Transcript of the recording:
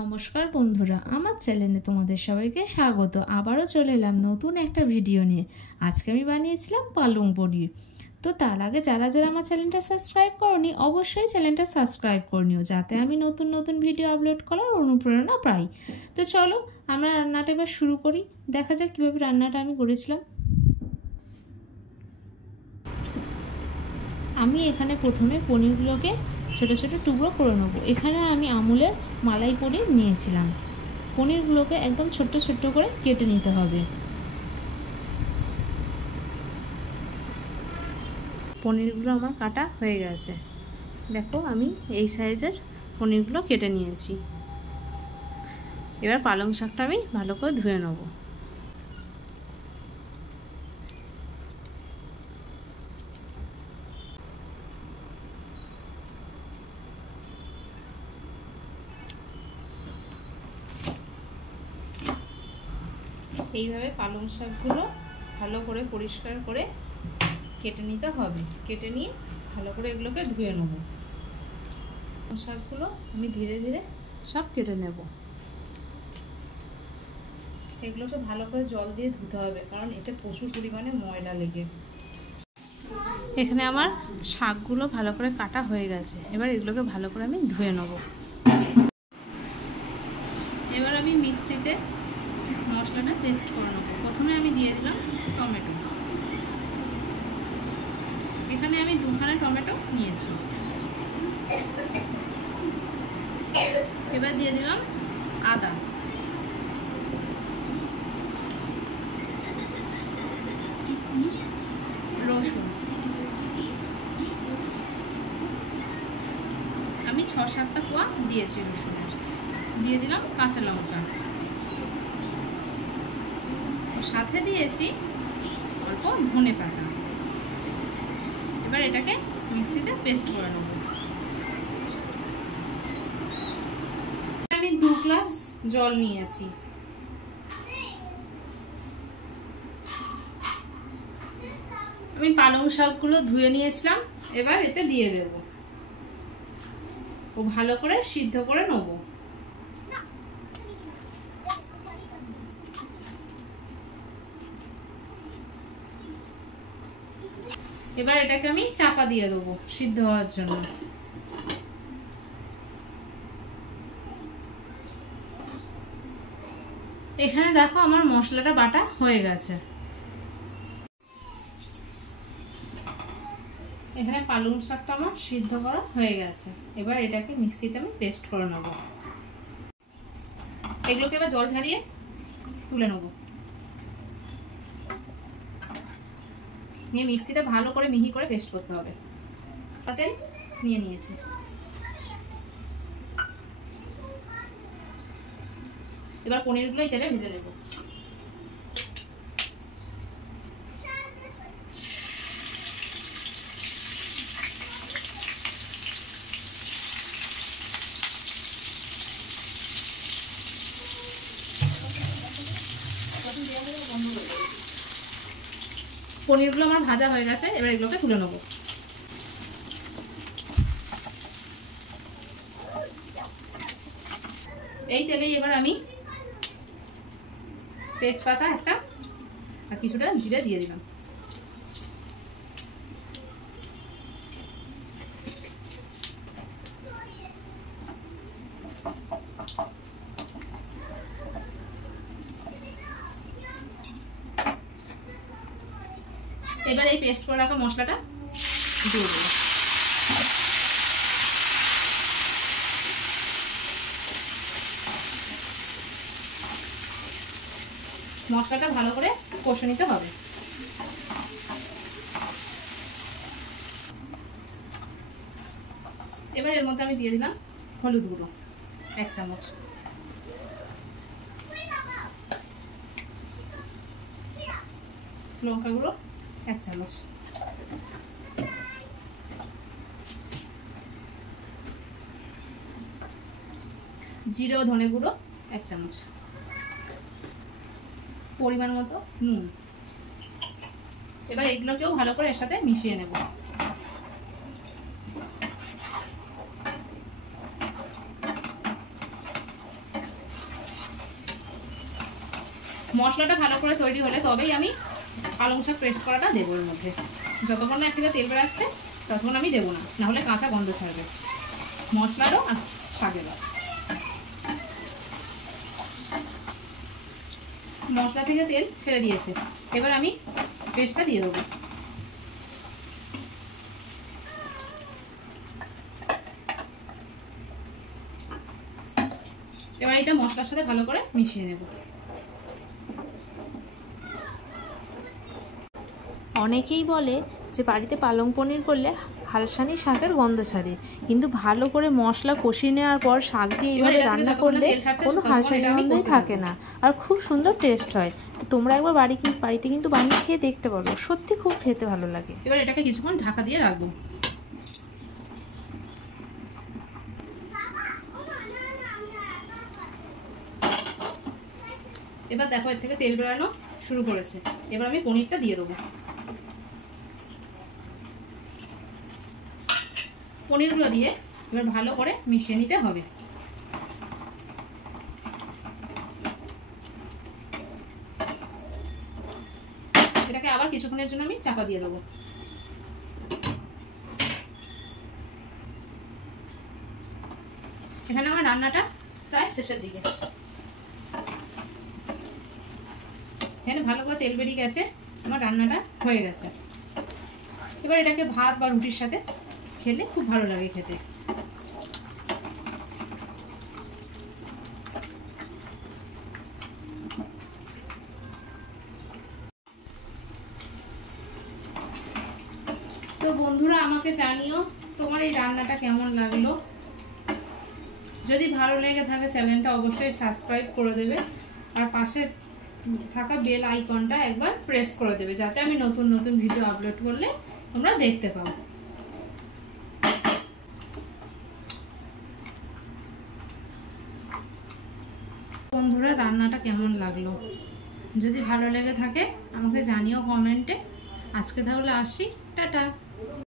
নমস্কার বন্ধুরা, আমার চ্যানেলে তোমাদের সবাইকে স্বাগত। আবারও চলে এলাম নতুন একটা ভিডিও নিয়ে। আজকে আমি বানিয়েছিলাম পালং পনির। তো তার আগে যারা যারা আমার চ্যানেলটা সাবস্ক্রাইব করোনি, অবশ্যই চ্যানেলটা সাবস্ক্রাইব করে নিও, যাতে আমি নতুন নতুন ভিডিও আপলোড করার অনুপ্রেরণা পাই। তো চলো আমরা রান্নাটা এবার শুরু করি। দেখা যাক কীভাবে রান্নাটা আমি করেছিলাম। আমি এখানে প্রথমে পনিরগুলোকে ছোট ছোট টুকরো করে নেবো। এখানে আমি আমুলের মালাই পনির নিয়েছিলাম। পনিরগুলোকে একদম ছোট্ট ছোট্ট করে কেটে নিতে হবে। পনিরগুলো আমার কাটা হয়ে গেছে। দেখো আমি এই সাইজের পনিরগুলো কেটে নিয়েছি। এবার পালং শাকটা আমি ভালো করে ধুয়ে নেবো। এইভাবে পালং শাকগুলো ভালো করে পরিষ্কার করে কেটে নিতে হবে। কেটে নিয়ে ভালো করে এগুলোকে ধুয়ে নেব। পালং শাকগুলো আমি ধীরে ধীরে সব কেটে নেব। এগুলোকে ভালো করে জল দিয়ে ধুতে হবে, কারণ এতে প্রচুর পরিমাণে ময়লা লেগে। এখানে আমার শাকগুলো ভালো করে কাটা হয়ে গেছে। এবার এগুলোকে ভালো করে আমি ধুয়ে নেব। এবার আমি মিক্সিতে মশলাটা পেস্ট করে নেব। প্রথমে আমি দিয়ে দিলাম টমেটো। এখানে আমি দুখানা টমেটো নিয়েছি। এবার দিয়ে দিলাম আদা, রসুন। আমি 6-7টা কোয়া দিয়েছি রসুনের। দিয়ে দিলাম কাঁচা লঙ্কা, সাথে দিয়েছি অল্প ধনে পাতা। এবার এটাকে মিক্সিতে পেস্ট করে নেব। আমি 2 গ্লাস জল নিয়েছি। আমি পালং শাকগুলো ধুয়ে নিয়েছিলাম, এবার এতে দিয়ে দেব ও ভালো করে সিদ্ধ করে নেব। এবার এটাকে আমি চাপা দিয়ে দেবো সিদ্ধ হওয়ার জন্য। এখানে দেখো আমার মশলাটা বাটা হয়ে গেছে। এখানে পালং শাকটা আমার সিদ্ধ করা হয়ে গেছে। এবার এটাকে মিক্সিতে আমি পেস্ট করে নেব। এগুলোকে এবার জল ঝরিয়ে তুলে নেব। নিয়ে মিক্সিটা ভালো করে মিহি করে পেস্ট করতে হবে। তাতে নিয়ে নিয়েছি। এবার পনিরগুলো তেলে ভেজে নেব। পনিরগুলো আমার ভাজা হয়ে গেছে। এবার এগুলোকে তুলে নেব। এই তেলেই এবার আমি তেজপাতা একটা আর কিছুটা জিরে দিয়ে দিলাম। এবার এই পেস্ট করে রাখা মশলাটা দিয়ে দেব। মশলাটা ভালো করে কষে নিতে হবে। এবার এর মধ্যে আমি দিয়ে দিলাম হলুদ গুঁড়ো 1 চামচ, লঙ্কা গুঁড়ো 1 চামচ, জিরে ও ধনে গুঁড়ো 1 চামচ, পরিমাণ মতো নুন। এবার এগুলোকেও ভালো করে এর সাথে মিশিয়ে নেব। মশলাটা ভালো করে তৈরি হলে তবেই আমি পালং শাক পেস্ট করাটা দেবো এর মধ্যে। যতক্ষণ না এক থেকে তেল বেরাচ্ছে ততক্ষণ আমি দেবো না, নাহলে কাঁচা গন্ধ ছাড়বে মশলারও আর শাকেরও। মশলা থেকে তেল ছেড়ে দিয়েছে, এবার আমি পেস্টটা দিয়ে দেবো। এবার এটা মশলার সাথে ভালো করে মিশিয়ে নেব। অনেকেই বলে যে বাড়িতে পালং পনির করলে হালসানি শাকের গন্ধ ছাড়ে, কিন্তু ভালো করে মশলা কষিয়ে নেওয়ার পর শাক দিয়ে এইভাবে রান্না করলে কোনো হালসানি গন্ধই থাকে না, আর খুব সুন্দর টেস্ট হয়। তো তোমরা একবার বাড়িতে কিন্তু বানিয়ে খেয়ে দেখতে পারো, সত্যি খুব খেতে ভালো লাগে। এবার এটাকে কিছুক্ষণ ঢাকা দিয়ে রাখবো। এবার দেখো এর থেকে তেল বেরানো শুরু করেছে, এবার আমি পনিরটা দিয়ে দেবো। পনিরগুলো দিয়ে এবার ভালো করে মিশিয়ে নিতে হবে। এটাকে আবার কিছুক্ষণের জন্য আমি চাপা দিয়ে দেবো। এখানে আমার রান্নাটা প্রায় শেষের দিকে। এখানে ভালো করে তেল বেরিয়ে গেছে, আমার রান্নাটা হয়ে গেছে। এবার এটাকে ভাত বা রুটির সাথে খেলে খুব ভালো লাগে খেতে। তো বন্ধুরা আমাকে জানিও তোমার এই রান্নাটা কেমন লাগলো। যদি ভালো লেগে থাকে চ্যানেলটা অবশ্যই সাবস্ক্রাইব করে দেবে, আর পাশে থাকা বেল আইকনটা একবার প্রেস করে দেবে, যাতে আমি নতুন নতুন ভিডিও আপলোড করলে তোমরা দেখতে পাও। বন্ধুরা রান্নাটা কেমন লাগলো, যদি ভালো লেগে থাকে আমাকে জানিও কমেন্টে। আজকে তাহলে আসি, টাটা।